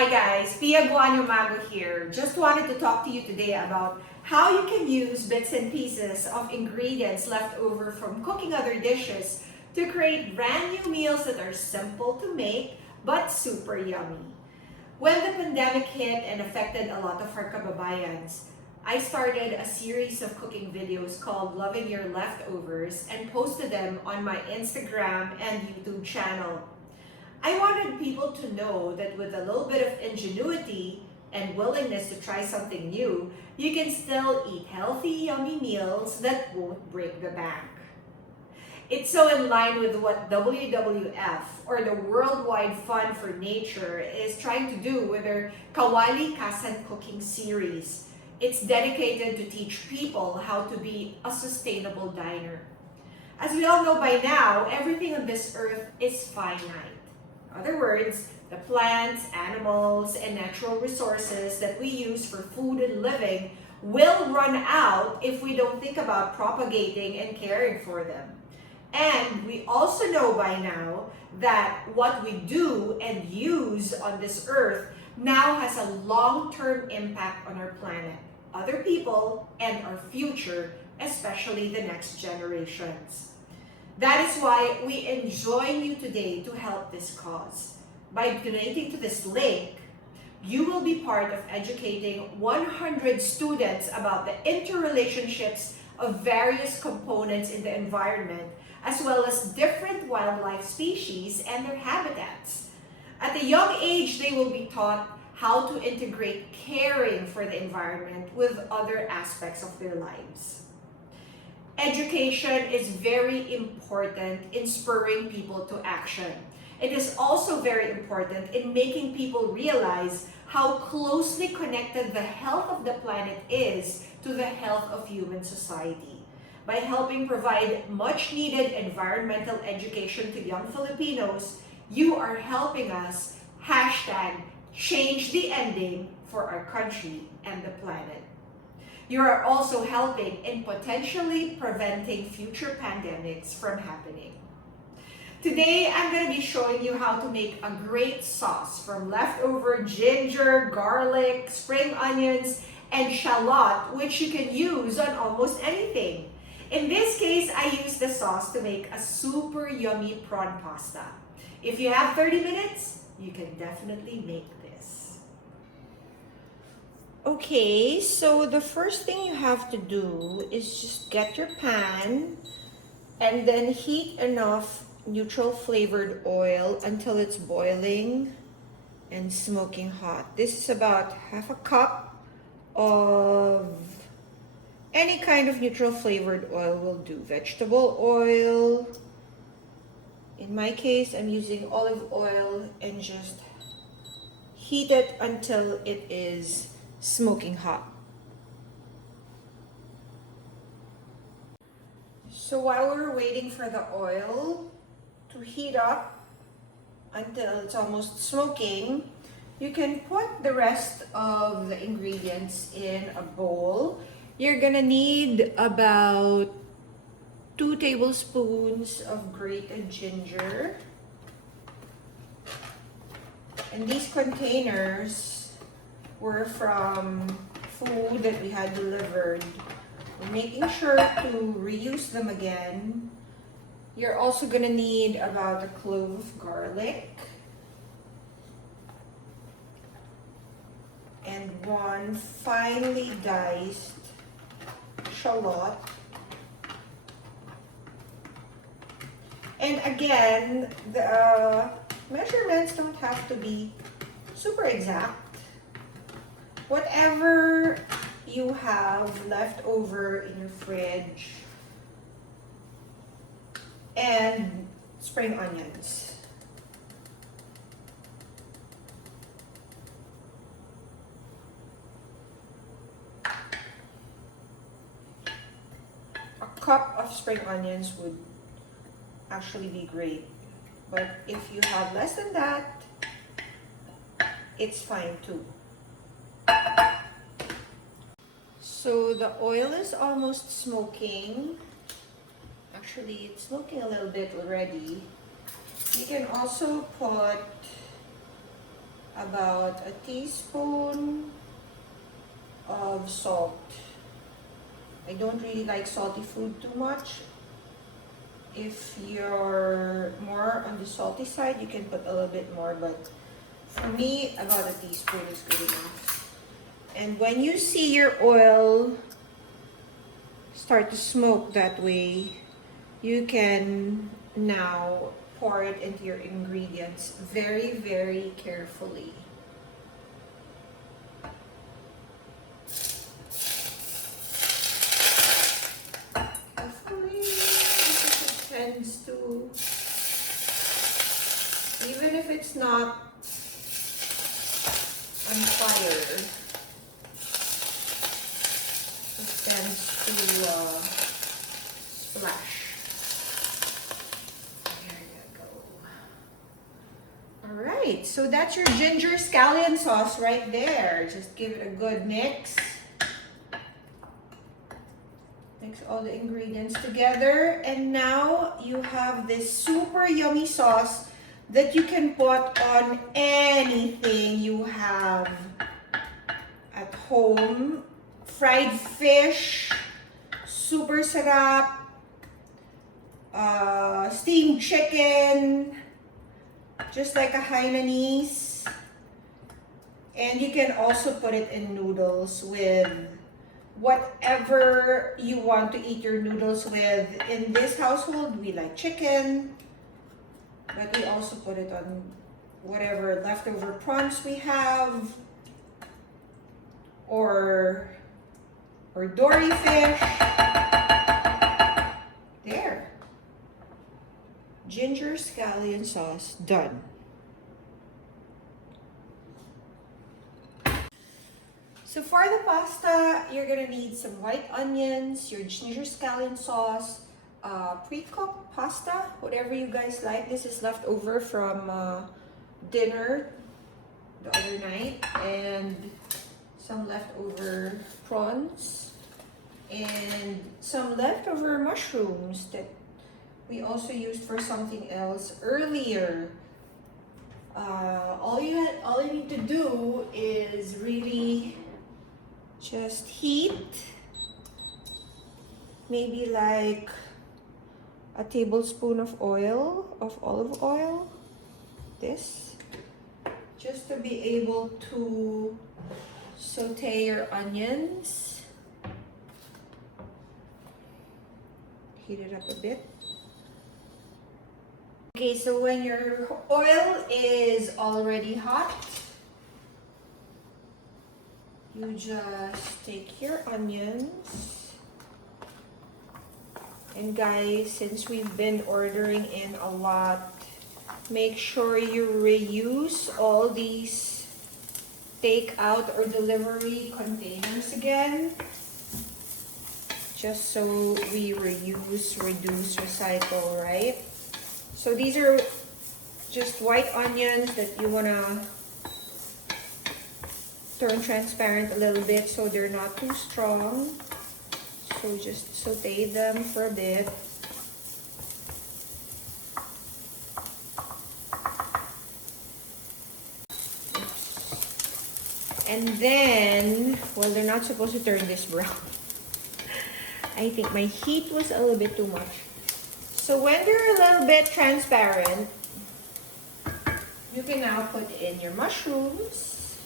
Hi guys, Guanio-Mago here. Just wanted to talk to you today about how you can use bits and pieces of ingredients left over from cooking other dishes to create brand new meals that are simple to make but super yummy. When the pandemic hit and affected a lot of our kababayans, I started a series of cooking videos called Loving Your Leftovers and posted them on my Instagram and YouTube channel. I wanted people to know that with a little bit of ingenuity and willingness to try something new, you can still eat healthy, yummy meals that won't break the bank. It's so in line with what WWF, or the Worldwide Fund for Nature, is trying to do with their Kawali Kasan cooking series. It's dedicated to teach people how to be a sustainable diner. As we all know by now, everything on this earth is finite. In other words, the plants, animals, and natural resources that we use for food and living will run out if we don't think about propagating and caring for them. And we also know by now that what we do and use on this earth now has a long-term impact on our planet, other people, and our future, especially the next generations. That is why we enjoin you today to help this cause. By donating to this link, you will be part of educating 100 students about the interrelationships of various components in the environment, as well as different wildlife species and their habitats. At a young age, they will be taught how to integrate caring for the environment with other aspects of their lives. Education is very important in spurring people to action. It is also very important in making people realize how closely connected the health of the planet is to the health of human society. By helping provide much needed environmental education to young Filipinos, you are helping us #change the ending for our country and the planet. You are also helping in potentially preventing future pandemics from happening. Today, I'm going to be showing you how to make a great sauce from leftover ginger, garlic, spring onions, and shallot, which you can use on almost anything. In this case, I use the sauce to make a super yummy prawn pasta. If you have 30 minutes, you can definitely make this. Okay, so the first thing you have to do is just get your pan and then heat enough neutral flavored oil until it's boiling and smoking hot. This is about half a cup of any kind of neutral flavored oil will do. Vegetable oil. In my case, I'm using olive oil and just heat it until it is smoking hot. So while we're waiting for the oil to heat up until it's almost smoking, you can put the rest of the ingredients in a bowl. You're gonna need about 2 tablespoons of grated ginger. And these containers were from food that we had delivered. We're making sure to reuse them again. You're also gonna need about a clove of garlic and 1 finely diced shallot. And again, the measurements don't have to be super exact. Whatever you have left over in your fridge, and spring onions. A cup of spring onions would actually be great, but if you have less than that, it's fine too. So the oil is almost smoking. Actually, it's smoking a little bit already. You can also put about a teaspoon of salt. I don't really like salty food too much. If you're more on the salty side, you can put a little bit more, but for me, about a teaspoon is good enough. And when you see your oil start to smoke that way, you can now pour it into your ingredients very, very carefully. Hopefully, it tends to, even if it's not on fire, it tends to splash. There you go. Alright, so that's your ginger scallion sauce right there. Just give it a good mix. Mix all the ingredients together. And now you have this super yummy sauce that you can put on anything you have at home. Fried fish, super sarap, steamed chicken, just like a Hainanese. And you can also put it in noodles with whatever you want to eat your noodles with. In this household, we like chicken, but we also put it on whatever leftover prawns we have, or dory fish. There. Ginger scallion sauce, done. So for the pasta, you're gonna need some white onions, your ginger scallion sauce, pre-cooked pasta, whatever you guys like. This is leftover from dinner the other night, and some leftover prawns, and some leftover mushrooms that we also used for something else earlier. All you need to do is really just heat maybe like a tablespoon of olive oil, this, just to be able to saute your onions. Heat it up a bit. Okay, so when your oil is already hot, you just take your onions. And guys, since we've been ordering in a lot, make sure you reuse all these takeout or delivery containers again, just so we reuse, reduce, recycle, right? So these are just white onions that you wanna turn transparent a little bit so they're not too strong. So just saute them for a bit. And then, well, they're not supposed to turn this brown. I think my heat was a little bit too much. So when they're a little bit transparent, you can now put in your mushrooms.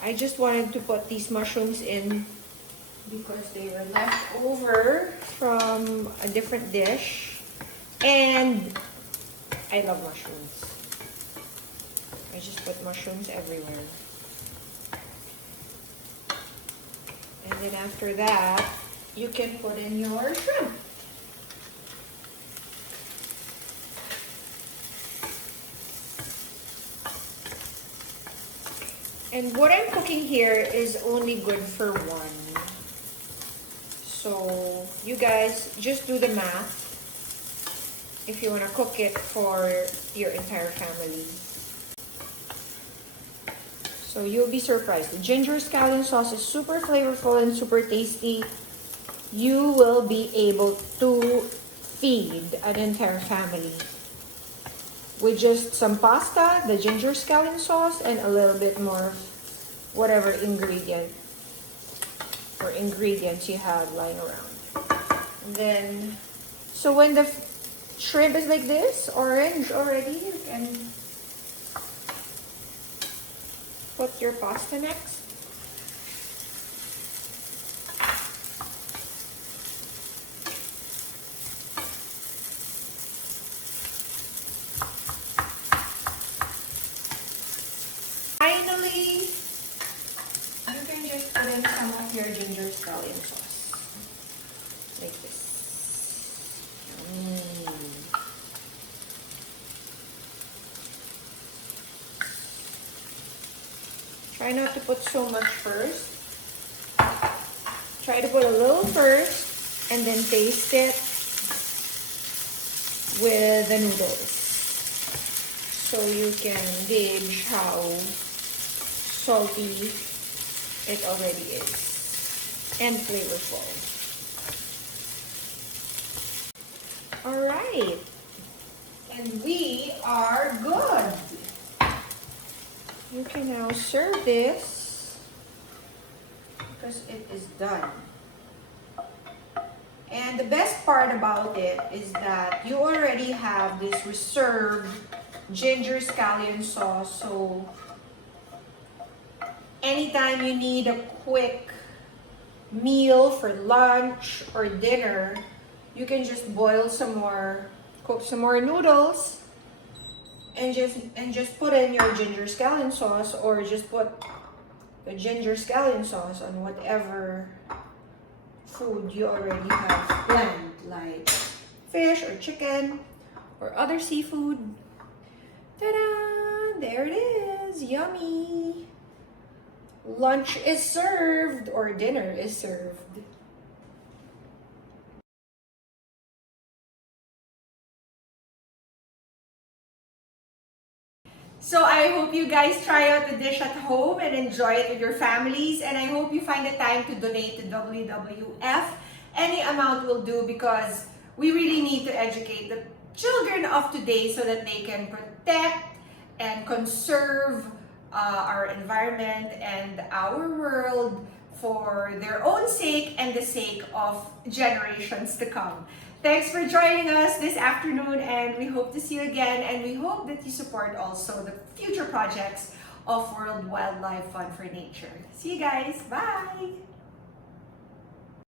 I just wanted to put these mushrooms in because they were left over from a different dish, and I love mushrooms. I just put mushrooms everywhere. And then after that, you can put in your shrimp. And what I'm cooking here is only good for one. So you guys just do the math if you want to cook it for your entire family. So you'll be surprised. The ginger scallion sauce is super flavorful and super tasty. You will be able to feed an entire family with just some pasta, the ginger scallion sauce, and a little bit more whatever ingredient or ingredients you have lying around. And then, so when the shrimp is like this, orange already, you can put your pasta next. Finally, you can just put in some of your ginger scallion sauce. Like this. Try not to put so much first. Try to put a little first and then taste it with the noodles. So you can gauge how salty it already is and flavorful. Alright. And we are good. You can now serve this because it is done. And the best part about it is that you already have this reserved ginger scallion sauce, so anytime you need a quick meal for lunch or dinner, you can just boil some more, cook some more noodles, and just put in your ginger scallion sauce, or just put the ginger scallion sauce on whatever food you already have planned, like fish or chicken or other seafood. Ta-da! There it is. Yummy. Lunch is served, or dinner is served. So I hope you guys try out the dish at home and enjoy it with your families. And I hope you find the time to donate to WWF. Any amount will do, because we really need to educate the children of today so that they can protect and conserve our environment and our world for their own sake and the sake of generations to come. Thanks for joining us this afternoon, and we hope to see you again, and we hope that you support also the future projects of World Wildlife Fund for Nature. See you guys. Bye!